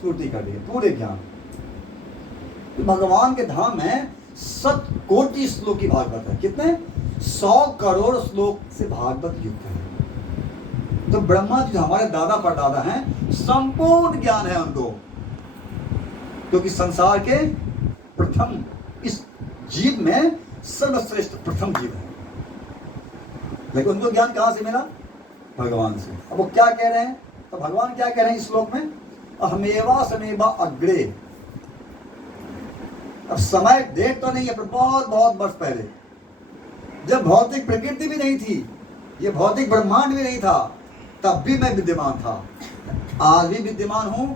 स्फूर्ति कर दी, पूरे ज्ञान। तो भगवान के धाम में 7 कोटि श्लोक की भागवत है। कितने? 100 करोड़ श्लोक से भागवत युक्त है। तो ब्रह्मा जी जो हमारे दादा परदादा हैं, संपूर्ण ज्ञान है उनको, क्योंकि संसार के प्रथम, इस जीव में सर्वश्रेष्ठ प्रथम जीव है। लेकिन उनको ज्ञान कहां से मिला? भगवान से। अब वो क्या कह रहे हैं? तो भगवान क्या कह रहे हैं इस श्लोक में? अहमेवा समेवा अग्रे। अब समय डेट तो नहीं है, पर बहुत बहुत वर्ष पहले, जब भौतिक प्रकृति भी नहीं थी, ये भौतिक ब्रह्मांड भी नहीं था, तब भी मैं विद्यमान था, आज भी विद्यमान हूं।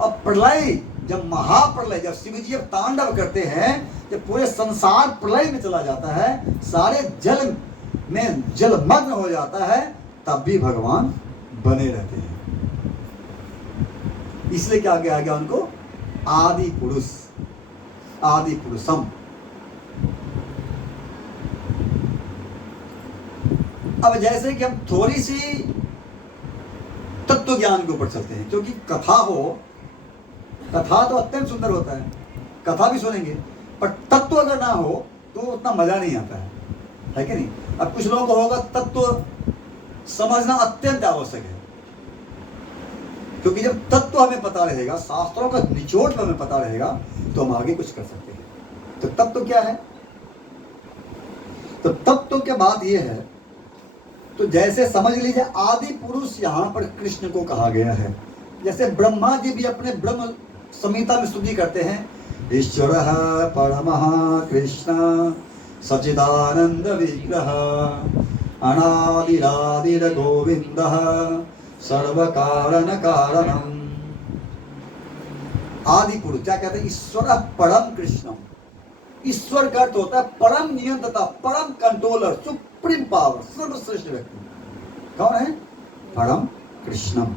अब प्रलय, जब महाप्रलय, जब शिव जी अब तांडव करते हैं, जब पूरे संसार प्रलय में चला जाता है, सारे जल में जलमग्न हो जाता है, तब भी भगवान बने रहते हैं। इसलिए क्या कहा गया उनको? आदि पुरुष, आदि पुरुषम। अब जैसे कि हम थोड़ी सी तत्व ज्ञान के ऊपर चलते हैं, क्योंकि कथा हो, कथा तो अत्यंत सुंदर होता है, कथा भी सुनेंगे, पर तत्व अगर ना हो तो उतना मजा नहीं आता है कि नहीं? अब कुछ लोगों को होगा तत्व समझना अत्यंत आवश्यक है, क्योंकि जब तत्व हमें पता रहेगा, शास्त्रों का निचोड़ हमें पता रहेगा, तो हम आगे कुछ कर सकते हैं। तो तत्व क्या है? तो तत्व की बात यह है, तो जैसे समझ लीजिए आदि पुरुष यहां पर कृष्ण को कहा गया है। जैसे ब्रह्मा जी भी अपने ब्रह्म संहिता में स्तुति करते हैं, ईश्वरः परमः कृष्ण सच्चिदानंद विग्रह अनादिरादिर गोविंदः सर्व कारण कारणम। आदि पुरुष क्या कहते हैं? ईश्वर परम कृष्णम। ईश्वर का अर्थ होता है परम नियंत्रता, परम कंट्रोलर, सुप्रीम पावर, सर्वश्रेष्ठ व्यक्ति। कौन है? परम कृष्णम।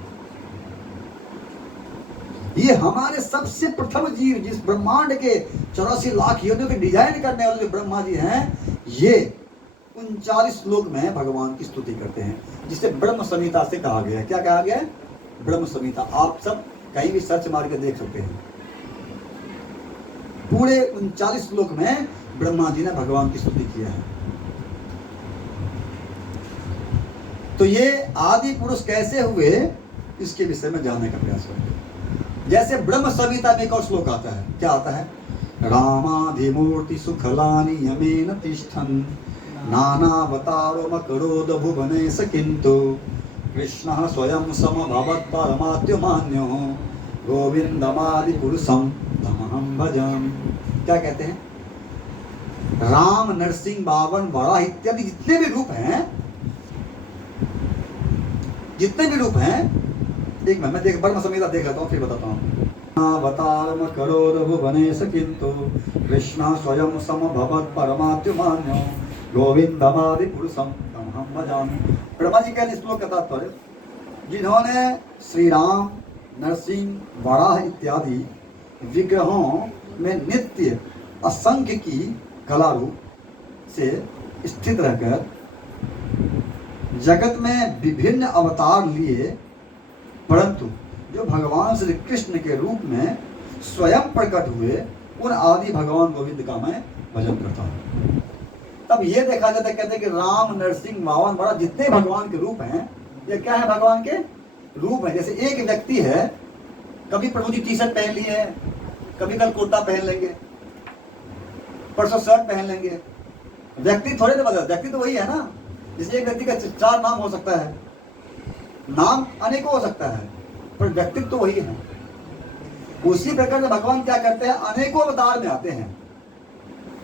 ये हमारे सबसे प्रथम जीव, जिस ब्रह्मांड के 84 लाख योनियों के डिजाइन करने वाले जो ब्रह्मा जी हैं, ये 39 श्लोक में भगवान की स्तुति करते हैं, जिसे ब्रह्म संहिता से कहा गया है। क्या कहा गया है? ब्रह्म संहिता। आप सब कहीं भी सर्च मार के देख सकते हैं। पूरे 39 श्लोक में ब्रह्मा जी ने भगवान की स्तुति किया है। तो ये आदि पुरुष कैसे हुए, इसके विषय में जानने का प्रयास करते हैं। जैसे ब्रह्म संहिता में एक और श्लोक आता है। क्या आता है? रामाधिमूर्ति सुखलानि यमेन तिष्ठन् नानावतारो मकरोद भुवनेश किंतु कृष्णः स्वयं समभवत् परमात्मन्यो गोविंदमादि पुरुषम तमहं भजामि। क्या कहते हैं? राम, नरसिंह, बावन, वराह इत्यादि जितने भी रूप हैं, जितने भी रूप हैं, एक मैं देख ब्रह्म संहिता देख लेता हूँ, फिर बताता हूँ। अवतारम करोद भुवनेश किंतु कृष्ण स्वयं समभवत् परमात्मन्यो गोविंदमादि पुरुषम तमहं भजामि। ब्रह्मा जी का श्लोक का तात्पर्य, जिन्होंने श्री राम, नरसिंह, वराह इत्यादि विग्रहों में नित्य असंख्य की कला रूप से स्थित रहकर जगत में विभिन्न अवतार लिए, परंतु जो भगवान श्री कृष्ण के रूप में स्वयं प्रकट हुए, उन आदि भगवान गोविंद का मैं भजन करता हूँ। तब ये देखा जाता है, कहते हैं कि राम, नरसिंह, बावन, वराह जितने भगवान के रूप हैं, ये क्या है? भगवान के रूप है। जैसे एक व्यक्ति है, कभी प्रभु जी टी शर्ट पहन लिए है, कभी कल कुर्ता पहन लेंगे, परसों शर्ट पहन लेंगे, व्यक्ति थोड़े ना बदल, व्यक्ति तो वही है ना। जैसे एक व्यक्ति का 4 नाम हो सकता है, नाम अनेकों हो सकता है, पर व्यक्तित्व तो वही है। उसी प्रकार से भगवान क्या करते हैं? अनेकों अवतार में आते हैं।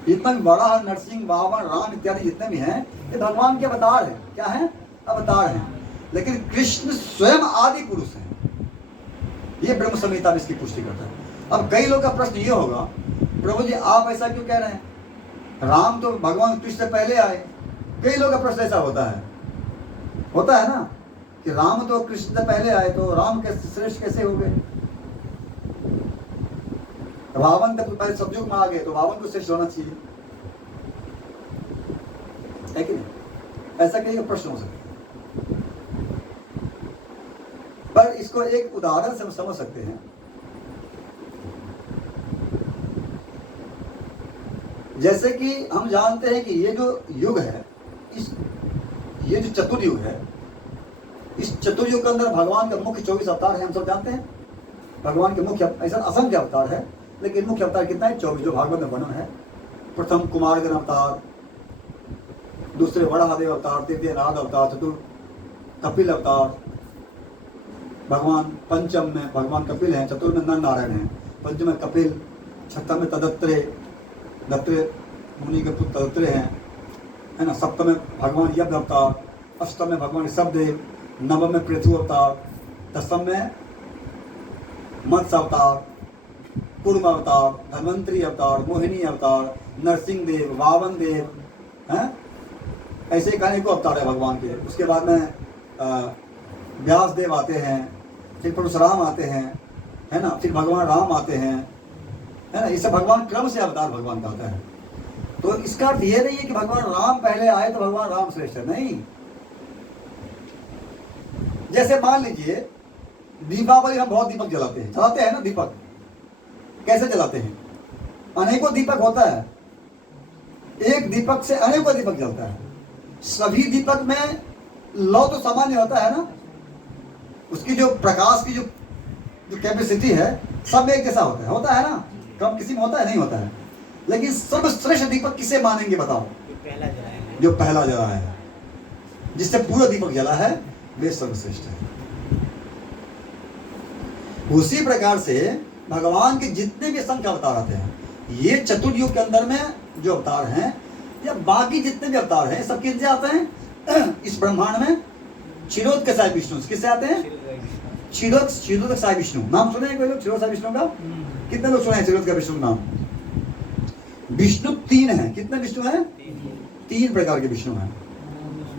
जितना भी बड़ा है, नरसिंह, बावन, राम इत्यादि जितने भी हैं, ये भगवान के अवतार हैं। क्या है? अवतार हैं। लेकिन कृष्ण स्वयं आदि पुरुष हैं। ये ब्रह्म संहिता में इसकी पुष्टि करता है। अब कई लोग का प्रश्न ये होगा, प्रभु जी आप ऐसा क्यों कह रहे हैं? राम तो भगवान कृष्ण से पहले आए। कई लोग का प्रश्न ऐसा होता है ना, कि राम तो कृष्ण से पहले आए, तो राम कैसे श्रेष्ठ कैसे हो गए? रावण तक पहले सतयुग में आ गए, तो रावण को श्रेष्ठ होना चाहिए, है कि नहीं? ऐसा कई प्रश्न हो सकते हैं, पर इसको एक उदाहरण से हम समझ सकते हैं। जैसे कि हम जानते हैं कि ये जो युग है, ये जो चतुर्युग है, इस चतुर्युग के अंदर भगवान का मुख्य 24 अवतार है, हम सब जानते हैं। भगवान के मुख्य ऐसा असंख्य अवतार है, लेकिन मुख्य अवतार कितना है? 24, जो भागवत में वर्णन है। प्रथम कुमारगण अवतार, दूसरे वराहदेव अवतार, तृतीय नारद अवतार, चतुर्थ कपिल अवतार, भगवान पंचम में भगवान कपिल हैं, चतुर्थ में नर नारायण हैं, पंचम में कपिल, छठम में दत्त्रेय मुनि के पुत्र तदत्रेय हैं, है ना। सप्तम में भगवान यज्ञ अवतार, अष्टम में भगवान ऋषभदेव, नवम में पृथु अवतार, दसम में मत्स्य अवतार, कुर्म अवतार, धन्वंतरी अवतार, मोहिनी अवतार, नरसिंह देव, वामन देव, हैं, ऐसे कई को अवतार है भगवान के। उसके बाद में व्यास देव आते हैं, फिर परशुराम आते हैं, है ना, फिर भगवान राम आते हैं, है ना। ये सब भगवान क्रम से अवतार भगवान का आता है। तो इसका अर्थ ये नहीं है कि भगवान राम पहले आए तो भगवान राम श्रेष्ठ है, नहीं। जैसे मान लीजिए दीपावली, हम बहुत दीपक जलाते हैं ना। दीपक कैसे जलाते हैं? अनेकों दीपक होता है, एक दीपक से अनेकों दीपक जलता है। सभी दीपक में लौ तो सामान्य होता है ना, उसकी जो प्रकाश की जो कैपेसिटी है सब एक जैसा होता है ना। कम किसी में होता है, नहीं होता है। लेकिन सर्वश्रेष्ठ दीपक किसे मानेंगे बताओ? जो पहला जला है, जिससे पूरा दीपक जला है, वे सर्वश्रेष्ठ है। उसी प्रकार से भगवान के जितने भी असंख्य अवतार आते हैं, ये चतुर्युग के अंदर में जो अवतार हैं, या बाकी जितने भी अवतार हैं, सब किससे आते हैं? इस ब्रह्मांड में क्षीरोदकसाय विष्णु किससे आते हैं? क्षीरोदकसाय विष्णु। नाम सुने हैं कोई लोग क्षीरोदकसाय विष्णु का? कितने लोग सुने हैं क्षीरोदकसाय विष्णु नाम? विष्णु 3 हैं। कितने विष्णु हैं? 3 प्रकार के विष्णु हैं।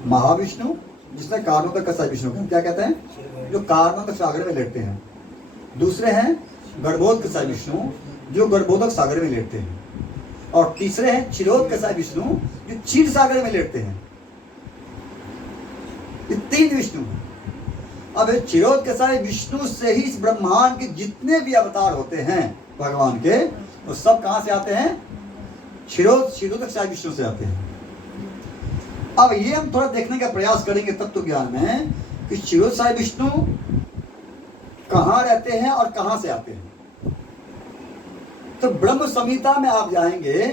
महाविष्णु, जिसमें कारणोदकसाय विष्णु का क्या कहते हैं? जो कारणोदक सागर में लेटते हैं। दूसरे हैं गर्भोदकसाय विष्णु, जो गर्भोदक सागर में लेटते हैं। और तीसरे हैं क्षीरोदकसाय विष्णु, जो क्षीर सागर में लेटते हैं। ये 3 विष्णु हैं। अब क्षीरोदकसाय विष्णु से ही इस ब्रह्मांड के जितने भी अवतार होते हैं भगवान के, वो सब कहां से आते हैं? क्षीरोदकसाय विष्णु से आते हैं। अब ये हम थोड़ा देखने का प्रयास करेंगे तत्व ज्ञान में कि क्षीरोदकसाय विष्णु कहां रहते हैं और कहां से आते हैं। तो ब्रह्म संहिता में आप जाएंगे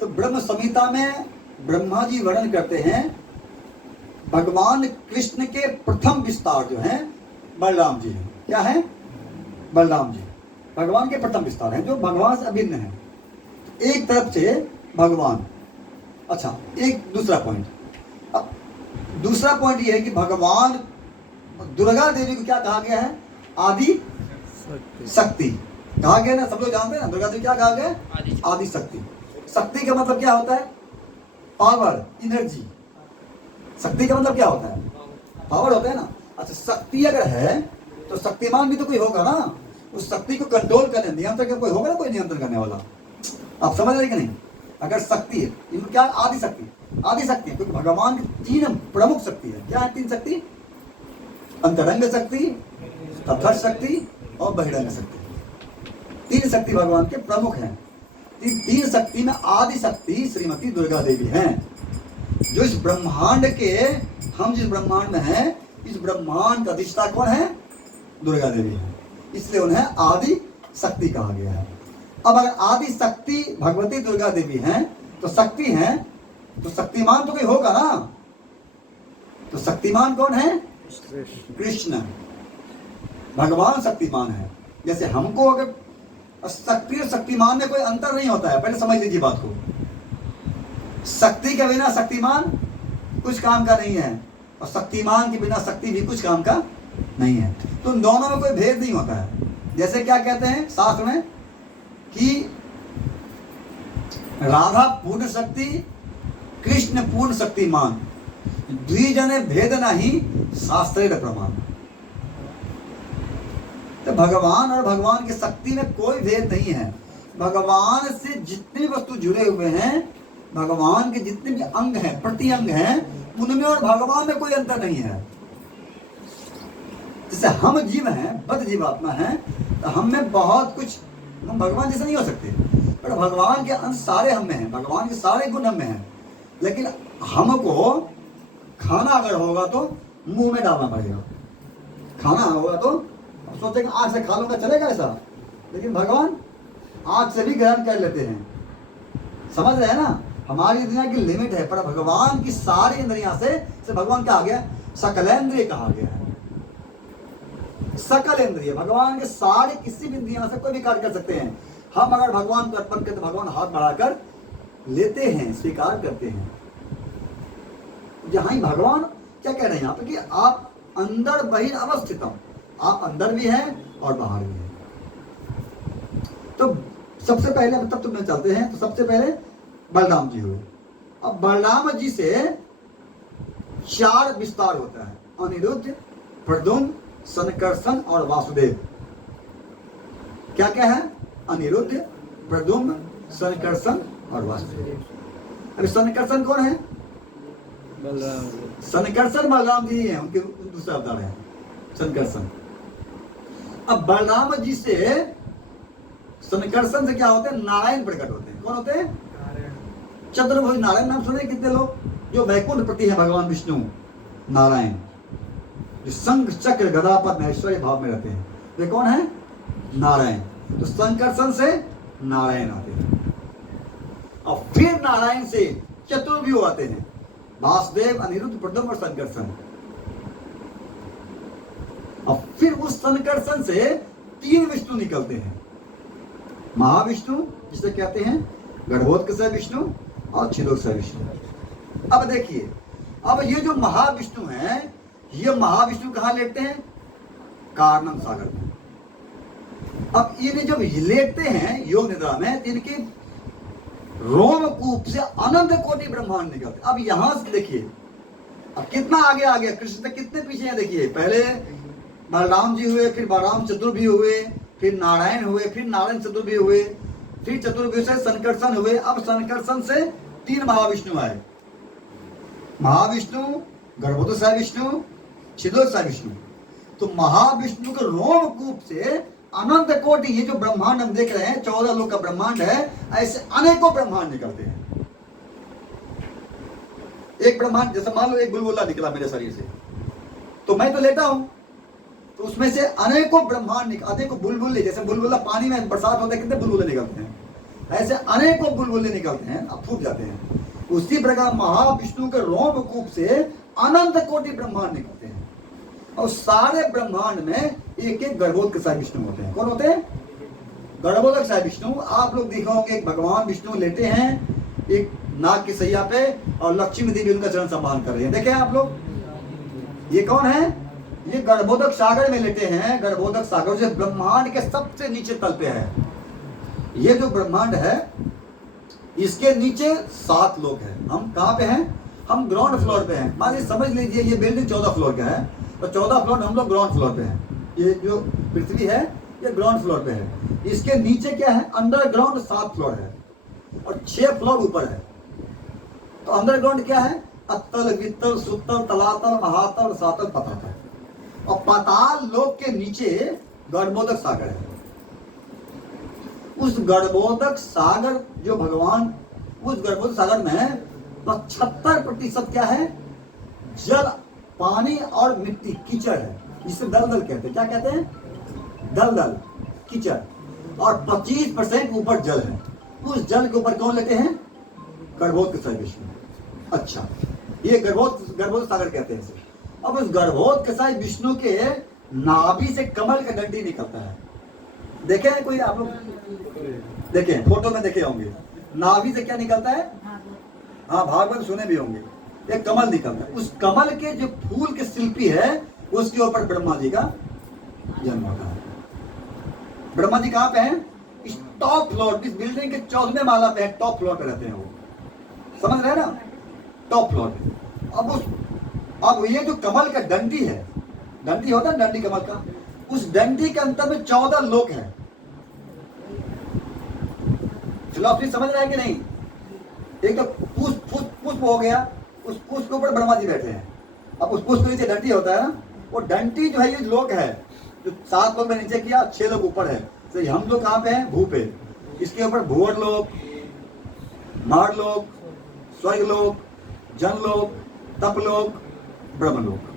तो ब्रह्म संहिता में ब्रह्मा जी वर्णन करते हैं भगवान कृष्ण के प्रथम विस्तार जो हैं बलराम जी हैं। क्या है? बलराम जी भगवान के प्रथम विस्तार हैं, जो भगवान से अभिन्न है। एक तरफ से भगवान। अच्छा, एक दूसरा पॉइंट। अब दूसरा पॉइंट ये है कि भगवान दुर्गा देवी को क्या कहा गया है? आदि शक्ति कहा गया ना। सब लोग जानते हैं ना, दुर्गा देवी क्या कहा गया? आदि शक्ति। शक्ति का मतलब क्या होता है? Power, energy. शक्ति का मतलब क्या होता है? पावर होता है ना। अच्छा, शक्ति अगर है तो शक्तिमान भी तो कोई होगा ना। उस शक्ति को कंट्रोल करने, नियंत्रण कोई होगा ना, कोई नियंत्रण करने वाला। आप समझ रहे कि नहीं? अगर शक्ति है, इनको क्या? आदि शक्ति। आदि शक्ति है क्योंकि भगवान की 3 प्रमुख शक्ति है। क्या है 3 शक्ति? अंतरंग शक्ति, तथस्थ शक्ति और बहिरंग शक्ति। 3 शक्ति भगवान के प्रमुख हैं। 3 शक्ति में आदि शक्ति श्रीमती दुर्गा देवी हैं, जो इस ब्रह्मांड के, हम जिस ब्रह्मांड में हैं, इस ब्रह्मांड का अधिष्ठा कौन है? दुर्गा देवी है। इसलिए उन्हें आदि शक्ति कहा गया है। अब अगर आदि शक्ति भगवती दुर्गा देवी हैं तो शक्ति हैं, तो शक्तिमान तो कोई होगा ना। तो शक्तिमान कौन है? कृष्ण। भगवान शक्तिमान है। जैसे हमको अगर शक्ति और शक्तिमान में कोई अंतर नहीं होता है, पहले समझ लीजिए बात को। शक्ति के बिना शक्तिमान कुछ काम का नहीं है, और शक्तिमान के बिना शक्ति भी कुछ काम का नहीं है। तो उन दोनों में कोई भेद नहीं होता है। जैसे क्या कहते हैं शास्त्र में कि राधा पूर्ण शक्ति, कृष्ण पूर्ण शक्तिमान, द्विजने भेद नहीं शास्त्रेण प्रमाण। तो भगवान और भगवान की शक्ति में कोई भेद नहीं है। भगवान से जितने वस्तु जुड़े हुए हैं, भगवान के जितने भी अंग हैं, प्रति अंग हैं, उनमें और भगवान में कोई अंतर नहीं है। जैसे हम जीव हैं, बद्ध जीवात्मा हैं, तो हम में बहुत कुछ हम भगवान जैसे नहीं हो सकते, पर भगवान के अंश सारे हम में हैं, भगवान के सारे गुण हम में हैं। लेकिन हमको खाना अगर होगा तो मुंह में डालना पड़ेगा। खाना होगा तो सोचेंगे आँख से खा लूंगा, चलेगा ऐसा? लेकिन भगवान आँख से भी ग्रहण कर लेते हैं। समझ रहे हैं ना? हमारी इंद्रियां की लिमिट है, पर भगवान की सारी इंद्रियां से भगवान क्या आ गया? सकलेंद्रिय कहा गया है। सकल इंद्रिय, भगवान के सारे किसी भी इंद्रियां से कोई भी कार्य कर सकते हैं। हम अगर भगवान को अर्पण करते, भगवान हाथ बढ़ाकर लेते हैं, स्वीकार करते हैं। जहां भगवान क्या कह रहे हैं यहाँ पे कि आप अंदर बहिर अवस्थितम, आप अंदर भी हैं और बाहर भी हैं। तो सबसे पहले तब तो में चलते हैं, तो सबसे पहले बलराम जी हुए। अब बलराम जी से 4 विस्तार होता है, अनिरुद्ध, प्रद्युम्न, संकर्षण और वासुदेव। क्या क्या है? अनिरुद्ध, प्रद्युम्न, संकर्षण और वासुदेव। अभी संकर्षण कौन है? संकर्षण बलराम जी हैं, उनके दूसरा अवतार है संकर्षण। अब बलराम जी से संकर्षण से क्या होते हैं? नारायण प्रकट होते हैं। कौन होते हैं? चतुर्भुज नारायण। नाम सुने कितने लोग? जो वैकुंठ प्रति है भगवान विष्णु नारायण, जो शंख चक्र गदा पद्म ऐश्वर्य भाव में रहते हैं, वे कौन है? नारायण। तो संकर्षण से नारायण आते हैं, और फिर नारायण से चतुर्व्यूह आते हैं, वासुदेव, अनिरुद्ध, प्रद्युम्न और संकर्षण। और फिर उस संकर्षण से 3 विष्णु निकलते हैं, महाविष्णु जिसे कहते हैं, गर्भोत्कच विष्णु और छिदोत्कच विष्णु। अब देखिए, अब ये जो महाविष्णु हैं, ये महाविष्णु कहाँ लेटते हैं? कारणम सागर में। अब ये जब लेटते हैं योग निद्रा में, तो इनके रोमकूप से अनंत कोटि ब्रह्मांड निकलते। अब यहां से देखिए, अब कितना आगे आ गया, कृष्ण तक कितने पीछे हैं। देखिए, पहले बलराम जी हुए, फिर बलराम चतुर्भुज हुए, फिर नारायण हुए, फिर नारायण चतुर्भुज हुए, फिर चतुर्भुज से संकर्षण हुए। अब संकर्षण से 3 महाविष्णु आए, महाविष्णु, गर्भोत्कच विष्णु, छिदोत्कच विष्णु। तो महाविष्णु के रोमकूप से अनंत कोटि, ये जो ब्रह्मांड हम देख रहे हैं 14 लोक का ब्रह्मांड है, ऐसे अनेकों ब्रह्मांड निकलते हैं। एक ब्रह्मांड, जैसे मान लो एक बुलबुला निकला मेरे शरीर से, तो मैं तो लेटा हूं, तो उसमें से अनेकों ब्रह्मांड अनेकों बुलबुले, जैसे बुलबुला पानी में बरसात होता है, कितने बुलबुले निकलते हैं, ऐसे अनेकों बुलबुले निकलते हैं, अब फूट जाते हैं। उसी प्रकार महाविष्णु के रोमकूप से अनंत कोटि ब्रह्मांड निकलते हैं, और सारे ब्रह्मांड में एक एक गर्भोत्कच विष्णु होते हैं। कौन होते हैं? गर्भोत्कच विष्णु। आप लोग देखा होंगे, एक भगवान विष्णु लेटे हैं एक नाग की सैया पे, और लक्ष्मी देवी उनका चरण संभाल कर रही है। देखे आप लोग, ये कौन है? ये गर्भोदक सागर में लेटे हैं। गर्भोदक सागर जो ब्रह्मांड के सबसे नीचे तल पे है। ये जो ब्रह्मांड है, इसके नीचे 7 लोग हैं। हम कहाँ पे हैं? हम ग्राउंड फ्लोर पे हैं। मान लीजिए, समझ लीजिए ये बिल्डिंग 14 फ्लोर का है, तो 14 फ्लोर हम लोग ग्राउंड फ्लोर पे हैं। ये जो पृथ्वी है, ये ग्राउंड फ्लोर पे है। इसके नीचे क्या है? अंडरग्राउंड 7 फ्लोर है, और 6 फ्लोर ऊपर है। तो अंडरग्राउंड क्या है? अत्तल, वित्तल, सुत्तल, तलातल, महातल, सातल, पतातल। और पाताल लोक के नीचे गर्भोदक सागर है। उस गर्भोदक सागर जो भगवान, उस गर्भोदक सागर में 75% क्या है? जल, पानी और मिट्टी, कीचड़ है, जिसे दलदल कहते हैं। क्या कहते हैं? दलदल, कीचड़। और 25% ऊपर जल है। उस जल के ऊपर कौन लेते हैं? गर्भोत्कच विष्णु। अच्छा, ये गर्भोदक सागर कहते हैं इसे। अब उस गर्भोत्कच विष्णु के नाभि से कमल का डंडी निकलता है। देखे हैं कोई आप लोग? देखे, फोटो में देखे होंगे। नाभि से क्या निकलता है? हाँ, भागवत सुने भी होंगे। एक कमल निकलता है। उस कमल के जो फूल के शिल्पी है, उसके ऊपर ब्रह्मा जी का जन्म होता है। ब्रह्मा जी कहाँ पे हैं? इस टॉप फ्लोर, इस बिल्डिंग के 14वें माला पे है, टॉप फ्लोर पे रहते हैं वो। समझ रहे हैं ना? टॉप फ्लोर पे। अब ये जो कमल का डंडी है, डंडी होता है डंडी कमल का, उस डंडी के अंतर में 14 लोक है। फिलॉसफी समझ रहे हैं कि नहीं? एक तो पुष्प हो गया, उस पुष्प के ऊपर ब्रह्मा जी बैठे हैं। अब उस पुष्प के नीचे डंडी होता है ना, वो डंडी जो है, ये लोक है, जो 7 लोग में नीचे किया, 6 लोग ऊपर है, तो हम लोग कहाँ पे हैं? भू पे। इसके ऊपर भूवर लोक, मार लोक, स्वर्ग लोक, जन लोक, तप लोक, ब्रह्म लोक।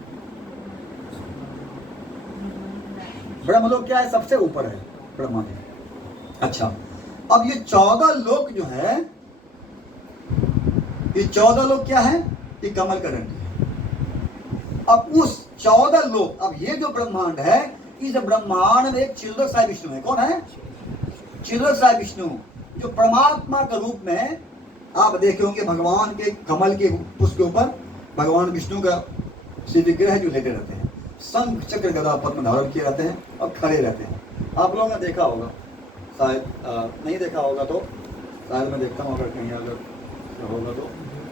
ब्रह्म लोक क्या है? सबसे ऊपर है ब्रह्मा में। अच्छा, अब ये 14 लोक जो है, ये 14 लोक क्या है? ये कमल का दंड है। अब उस 14 लोक, अब ये जो ब्रह्मांड है, इस ब्रह्मांड में एक चिल्लक साई विष्णु है। कौन है? चिल्लक साई विष्णु, जो परमात्मा के रूप में आप देखे होंगे भगवान के कमल के पुष्प के ऊपर भगवान विष्णु का श्री विग्रह जो लेटे रहते हैं, शंख चक्र गदा पद्म धारण किए रहते हैं और खड़े रहते हैं। आप लोगों ने देखा होगा, शायद नहीं देखा होगा तो शायद मैं देखता हूँ, अगर कहीं अगर होगा तो